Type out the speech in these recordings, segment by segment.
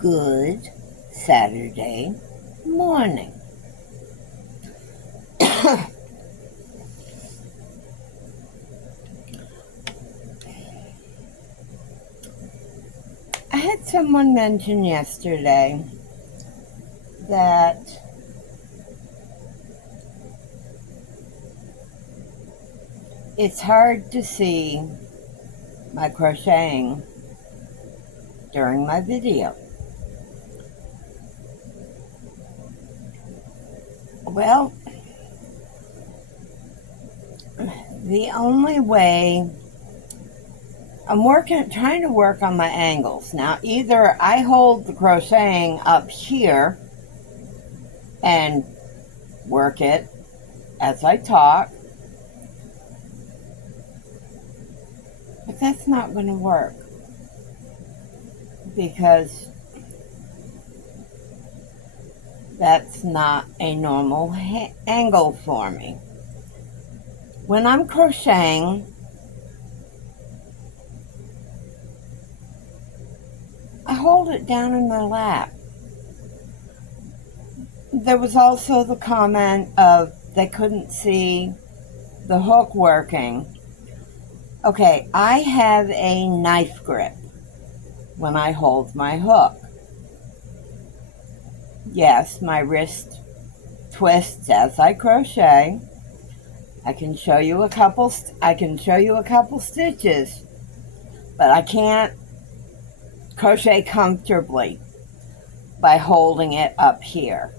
Good Saturday morning. I had someone mention yesterday that it's hard to see my crocheting during my video. Well, the only way I'm trying to work on my angles. Now, either I hold the crocheting up here and work it as I talk, but that's not going to work because that's not a normal angle for me. When I'm crocheting, I hold it down in my lap. There was also the comment of they couldn't see the hook working. Okay, I have a knife grip when I hold my hook. Yes, my wrist twists as I crochet. I can show you a couple stitches, but I can't crochet comfortably by holding it up here.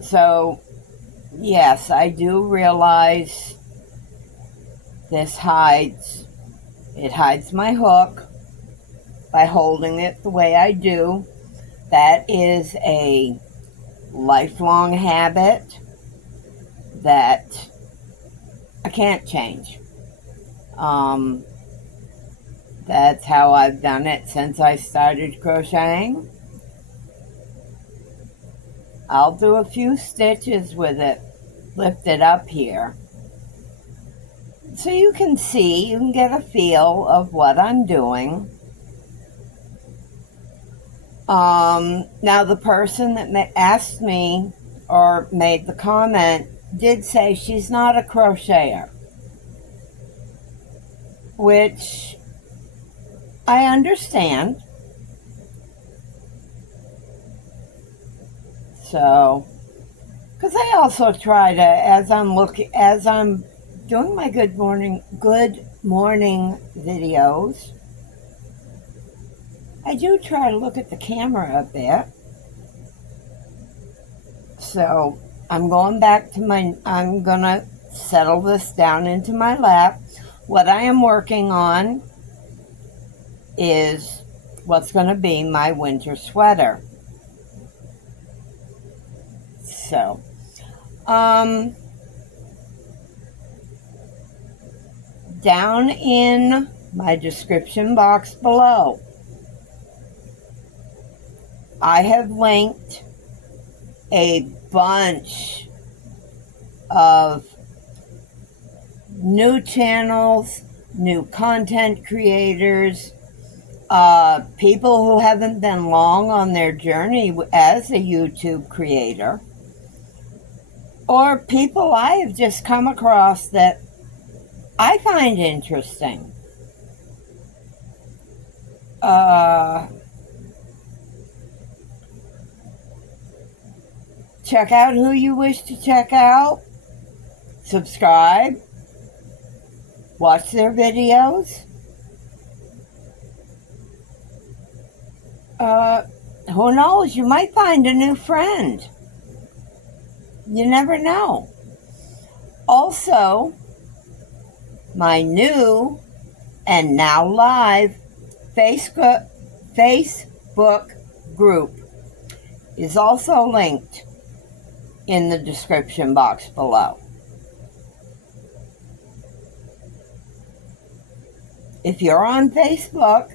So, yes, I do realize this hides my hook by holding it the way I do. That is a lifelong habit that I can't change. That's how I've done it since I started crocheting. I'll do a few stitches with it, lift it up here. So you can get a feel of what I'm doing. Now the person that asked me or made the comment did say she's not a crocheter, which I understand. So, because I also try to, as I'm doing my good morning videos, I do try to look at the camera a bit. So I'm going to settle this down into my lap. What I am working on is what's going to be my winter sweater. So, down in my description box below, I have linked a bunch of new channels, new content creators, people who haven't been long on their journey as a YouTube creator, or people I have just come across that I find interesting. Check out who you wish to check out. Subscribe. Watch their videos. Who knows? You might find a new friend. You never know. Also, my new and now live Facebook group is also linked in the description box below. If you're on Facebook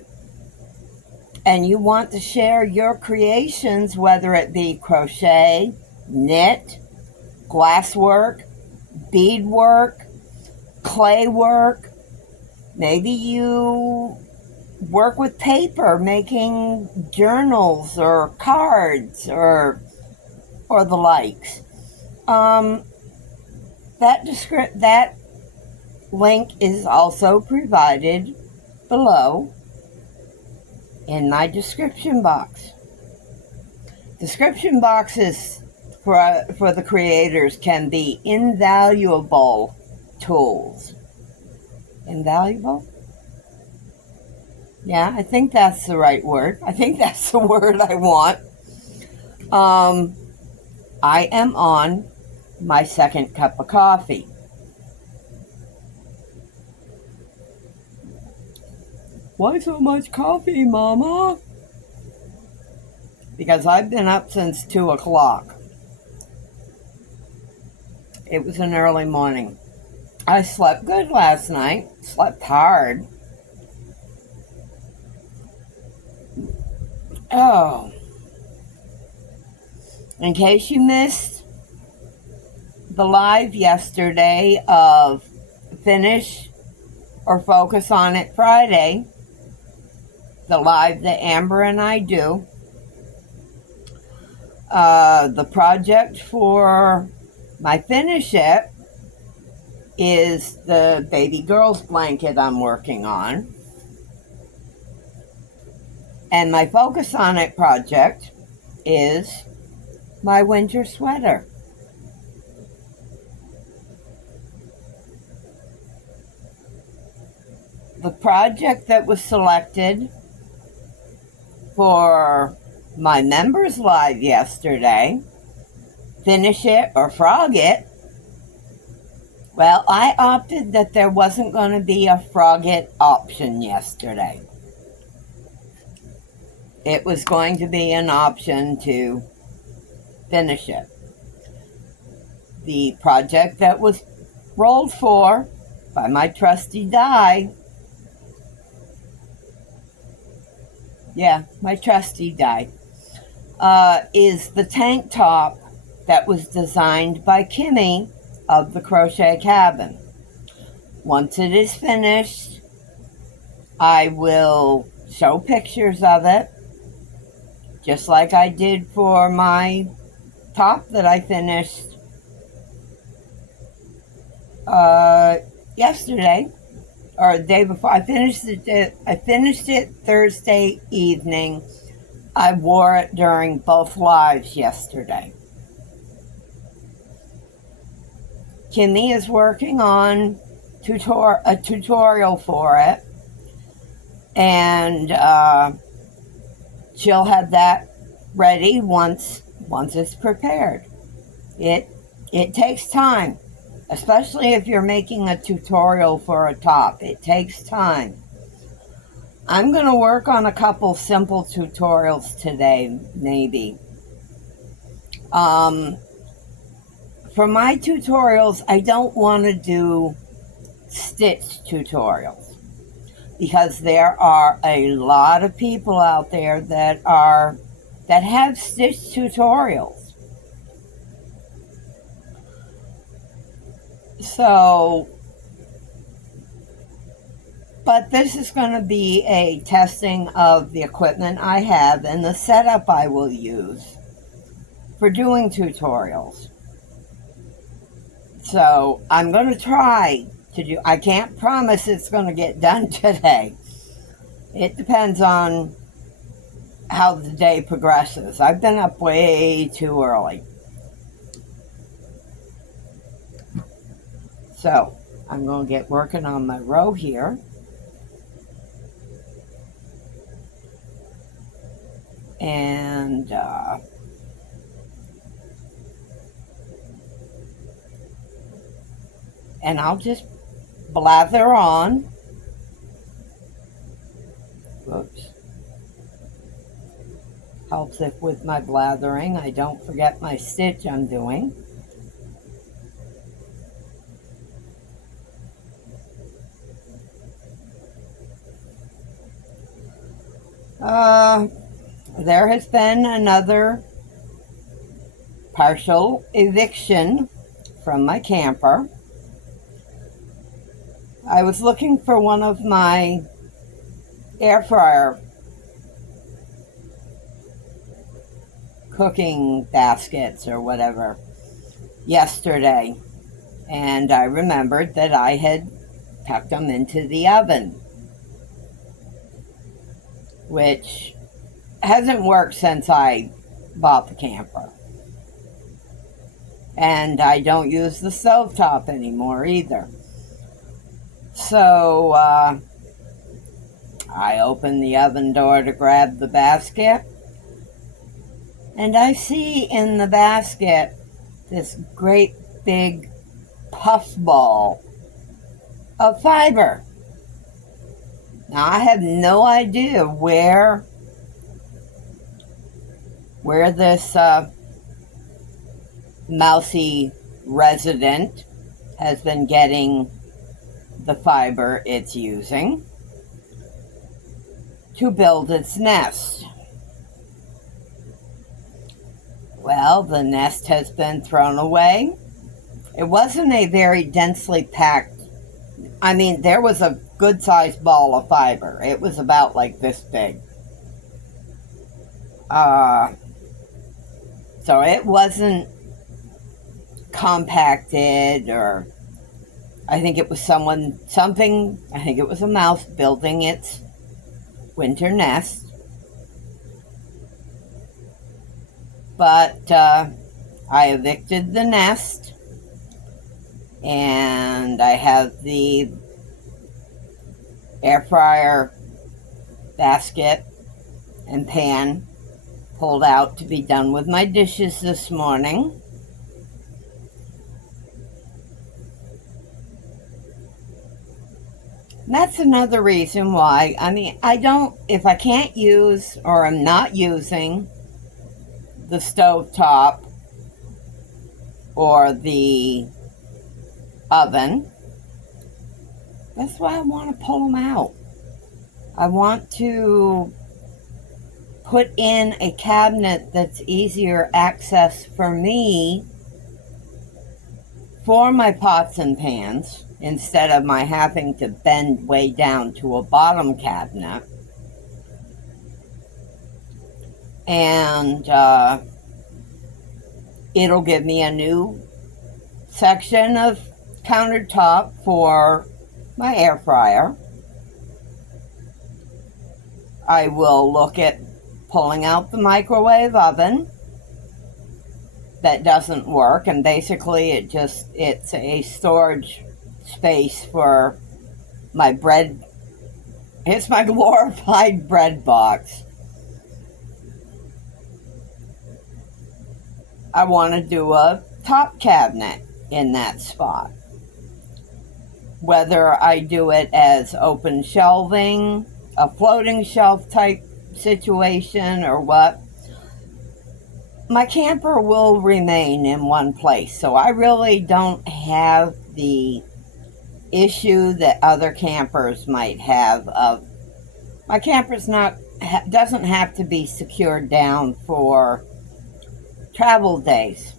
and you want to share your creations, whether it be crochet, knit, glasswork, beadwork, clay work, Maybe you work with paper, making journals or cards or the likes. That link is also provided below in my description box. Description boxes for the creators can be invaluable tools. Invaluable? Yeah, I think that's the right word. I think that's the word I want. I am on my second cup of coffee. Why so much coffee, Mama? Because I've been up since 2 o'clock. It was an early morning. I slept good last night. Slept hard. Oh. In case you missed the live yesterday of Finish or Focus on It Friday, the live that Amber and I do, the project for my Finish It is the baby girl's blanket I'm working on. And my Focus on It project is my winter sweater. The project that was selected for my members live yesterday, Finish It or Frog It, well, I opted that there wasn't going to be a Frog It option yesterday. It was going to be an option to Finish It. The project that was rolled for by my trusty die, my trusty die, is the tank top that was designed by Kimmie of the Crochet Cabin. Once it is finished, I will show pictures of it, just like I did for my top that I finished yesterday or the day before. I finished it Thursday evening. I wore it during both lives yesterday. Kimmie is working on a tutorial for it, and she'll have that ready once it's prepared. It takes time, especially if you're making a tutorial for a top. It takes time. I'm going to work on a couple simple tutorials today, maybe. For my tutorials, I don't want to do stitch tutorials because there are a lot of people out there that have stitch tutorials. So, but this is going to be a testing of the equipment I have and the setup I will use for doing tutorials. So I'm going to try to do, I can't promise it's going to get done today. It depends on how the day progresses. I've been up way too early. So I'm going to get working on my row here. And I'll just blather on. Whoops. Helps if with my blathering I don't forget my stitch I'm doing. There has been another partial eviction from my camper. I was looking for one of my air fryer cooking baskets or whatever yesterday, and I remembered that I had tucked them into the oven, which hasn't worked since I bought the camper. And I don't use the stovetop anymore either. So I open the oven door to grab the basket, and I see in the basket this great big puffball of fiber. Now I have no idea where this mousy resident has been getting the fiber it's using to build its nest. Well, the nest has been thrown away. It wasn't a very densely packed, I mean, there was a good-sized ball of fiber. It was about like this big. So it wasn't compacted, or I think it was I think it was a mouse building its winter nest. But I evicted the nest, and I have the air fryer basket and pan pulled out to be done with my dishes this morning. And that's another reason why, I mean, if I can't use or I'm not using the stovetop or the oven, that's why I want to pull them out. I want to put in a cabinet that's easier access for me for my pots and pans, instead of my having to bend way down to a bottom cabinet. And it'll give me a new section of countertop for my air fryer. I will look at pulling out the microwave oven that doesn't work, and basically it's a storage space for my bread. It's my glorified bread box. I want to do a top cabinet in that spot. Whether I do it as open shelving, a floating shelf type situation, or what, my camper will remain in one place. So I really don't have the issue that other campers might have of, my camper's doesn't have to be secured down for travel days.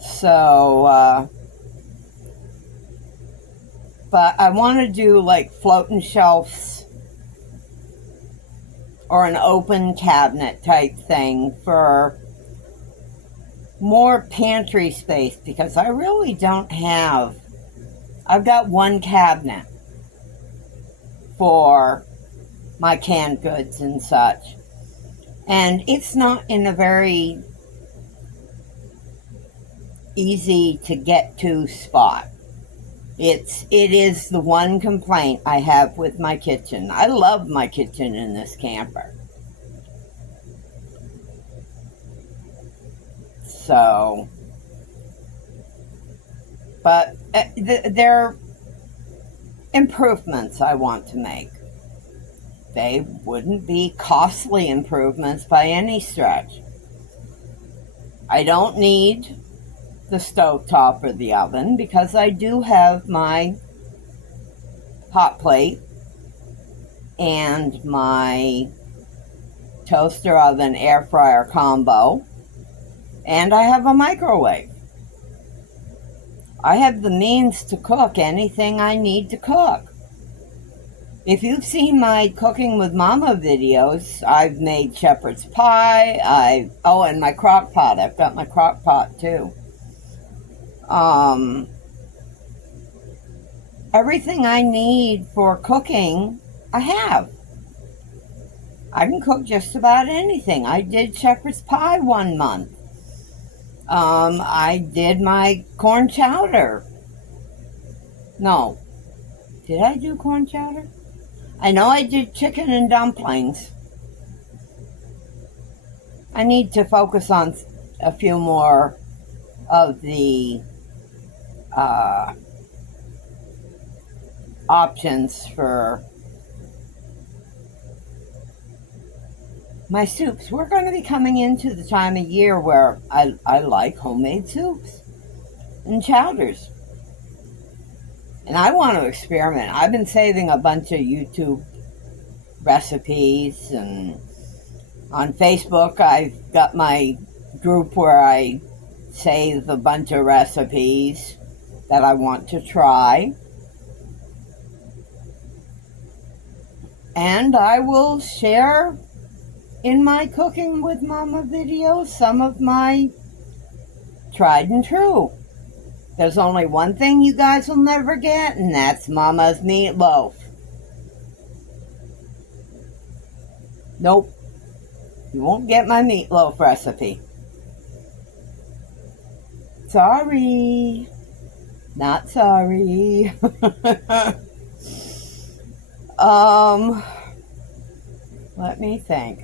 So, but I want to do like floating shelves or an open cabinet type thing for more pantry space, because I really don't have, I've got one cabinet for my canned goods and such, and it's not in a very easy to get to spot. It is the one complaint I have with my kitchen. I love my kitchen in this camper. So, but there are improvements I want to make. They wouldn't be costly improvements by any stretch. I don't need the stovetop or the oven, because I do have my hot plate and my toaster oven air fryer combo, and I have a microwave. I have the means to cook anything I need to cook. If you've seen my Cooking with Mama videos, I've made shepherd's pie. And my crock pot. I've got my crock pot too. Everything I need for cooking, I have. I can cook just about anything. I did shepherd's pie one month. I did my corn chowder. No. Did I do corn chowder? I know I did chicken and dumplings. I need to focus on a few more of the options for my soups. We're going to be coming into the time of year where I like homemade soups and chowders. And I want to experiment. I've been saving a bunch of YouTube recipes, and on Facebook I've got my group where I save a bunch of recipes that I want to try. And I will share in my Cooking with Mama videos some of my tried and true. There's only one thing you guys will never get, and that's Mama's meatloaf. Nope. You won't get my meatloaf recipe. Sorry. Not sorry. Let me think.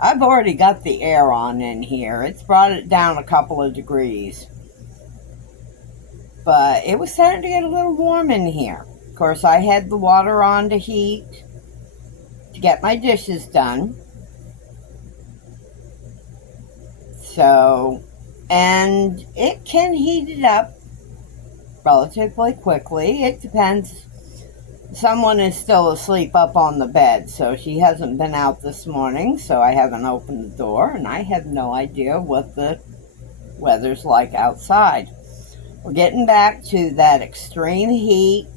I've already got the air on in here. It's brought it down a couple of degrees. But it was starting to get a little warm in here. Of course, I had the water on to heat to get my dishes done. So, and it can heat it up relatively quickly. It depends. Someone is still asleep up on the bed, so she hasn't been out this morning, so I haven't opened the door, and I have no idea what the weather's like outside. We're getting back to that extreme heat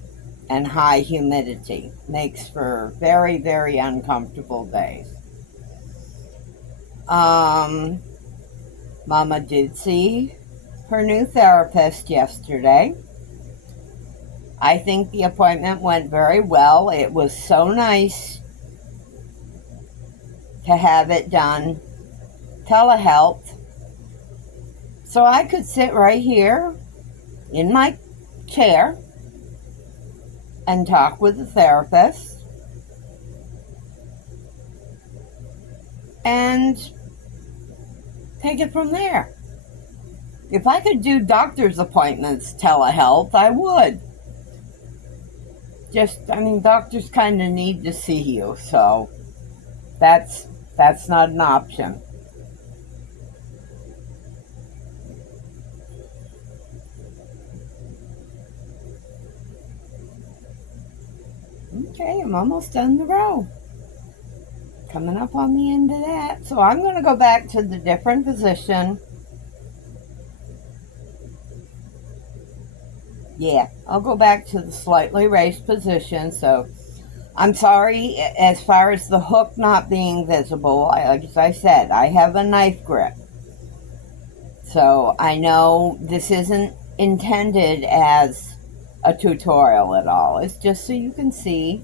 and high humidity. Makes for very, very uncomfortable days. Mama did see her new therapist yesterday. I think the appointment went very well. It was so nice to have it done telehealth. So I could sit right here in my chair and talk with the therapist and take it from there. If I could do doctor's appointments telehealth, I would. Doctors kind of need to see you, so that's not an option. Okay, I'm almost done the row. Coming up on the end of that. So I'm going to go back to the different position. Yeah, I'll go back to the slightly raised position. So I'm sorry as far as the hook not being visible. Like I said, I have a knife grip. So I know this isn't intended as a tutorial at all. It's just so you can see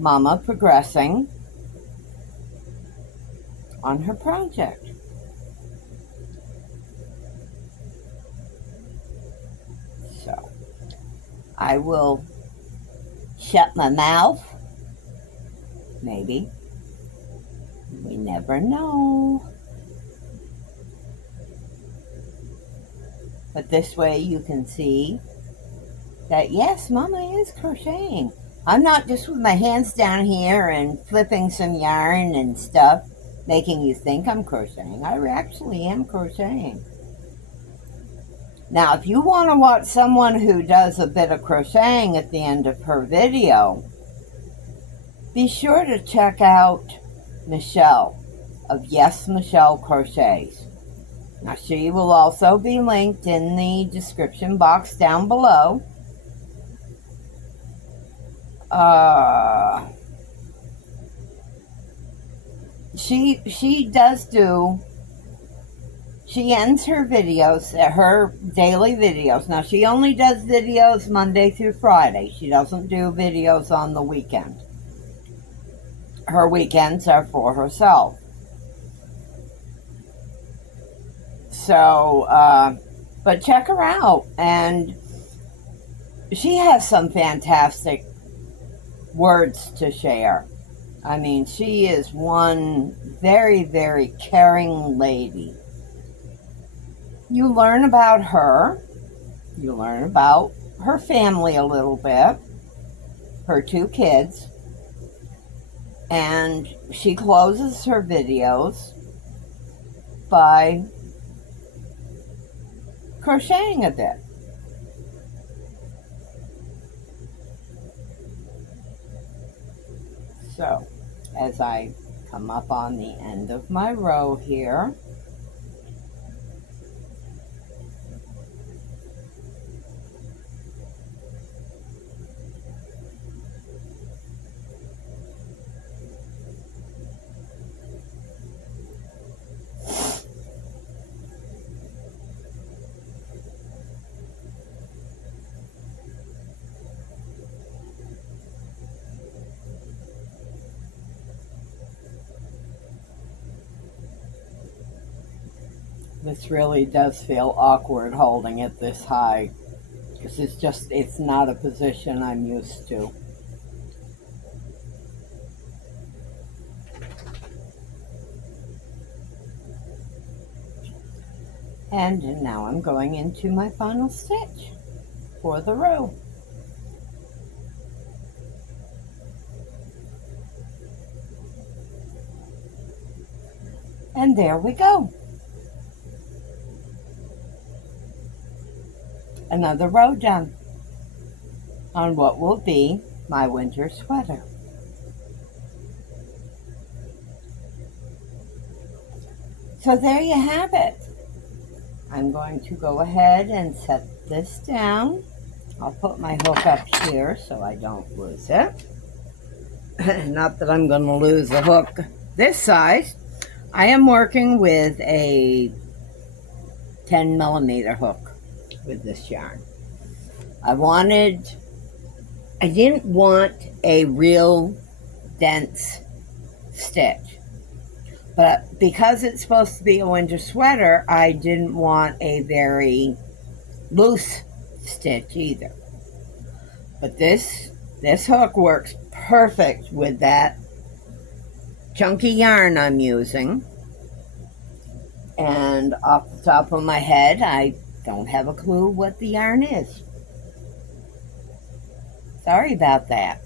Mama progressing on her project. So I will shut my mouth. Maybe. We never know. But this way you can see that, yes, Mama is crocheting. I'm not just with my hands down here and flipping some yarn and stuff, making you think I'm crocheting. I actually am crocheting. Now, if you want to watch someone who does a bit of crocheting at the end of her video, be sure to check out Michelle of YesMichelleCrochets. Now, she will also be linked in the description box down below. She does do, she ends her videos, her daily videos. Now, she only does videos Monday through Friday. She doesn't do videos on the weekend. Her weekends are for herself. So, but check her out. And she has some fantastic words to share. I mean, she is one very, very caring lady. You learn about her. You learn about her family a little bit. Her 2 kids. And she closes her videos by crocheting a bit. So, as I come up on the end of my row here, this really does feel awkward holding it this high, because it's not a position I'm used to. And now I'm going into my final stitch for the row. And there we go. Another row done on what will be my winter sweater. So there you have it. I'm going to go ahead and set this down. I'll put my hook up here so I don't lose it. Not that I'm going to lose a hook this size. I am working with a 10mm hook with this yarn. I didn't want a real dense stitch, but because it's supposed to be a winter sweater, I didn't want a very loose stitch either. But this hook works perfect with that chunky yarn I'm using. And off the top of my head, I don't have a clue what the yarn is. Sorry about that.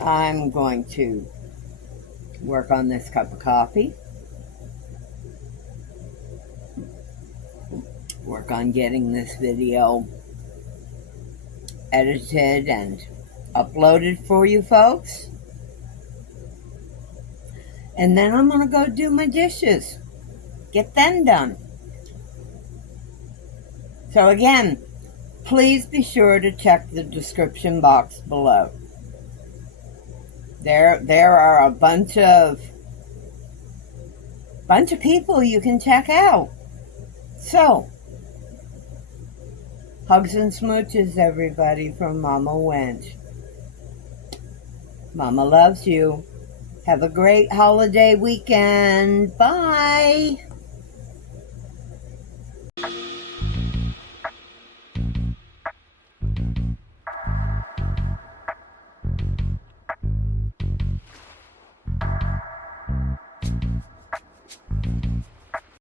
I'm going to work on this cup of coffee. Work on getting this video edited and uploaded for you folks. And then I'm going to go do my dishes. Get them done. So again, please be sure to check the description box below. There are a bunch of people you can check out. So, hugs and smooches, everybody, from Mama Wench. Mama loves you. Have a great holiday weekend. Bye.